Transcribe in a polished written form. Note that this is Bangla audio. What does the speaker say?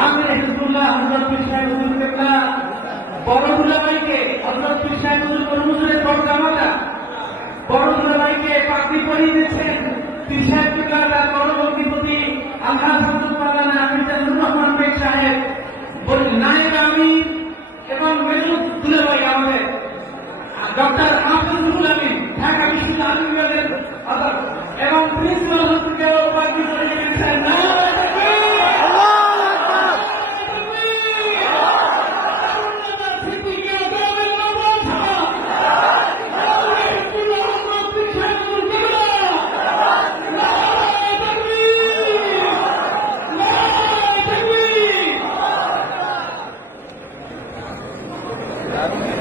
আমি হিজবুল্লাহ হযরত পীর সাহেব হুজুর কেবলা বড় দুলাভাইকে হযরত পীর সাহেব হুজুর হুজুরের বড় জামাতা বড় দুলাভাইকে পাগড়ি পরিয়ে দিচ্ছেন পীর সাহেব কেবলা তার বড় অধিপতি আল্লাহ হাফেজ মাওলানা আমির জানুর রহমান বেগ সাহেব বলেন নায়েব আমির এবং মেজুদ দুলাভাই আমাদের ডক্টর হাফিজুল আমিন ঢাকা বিশ্ববিদ্যালয়ের এবং প্রিন্সিপাল হসপিটাল পাগড়ি পরিয়ে দিচ্ছেন Amen.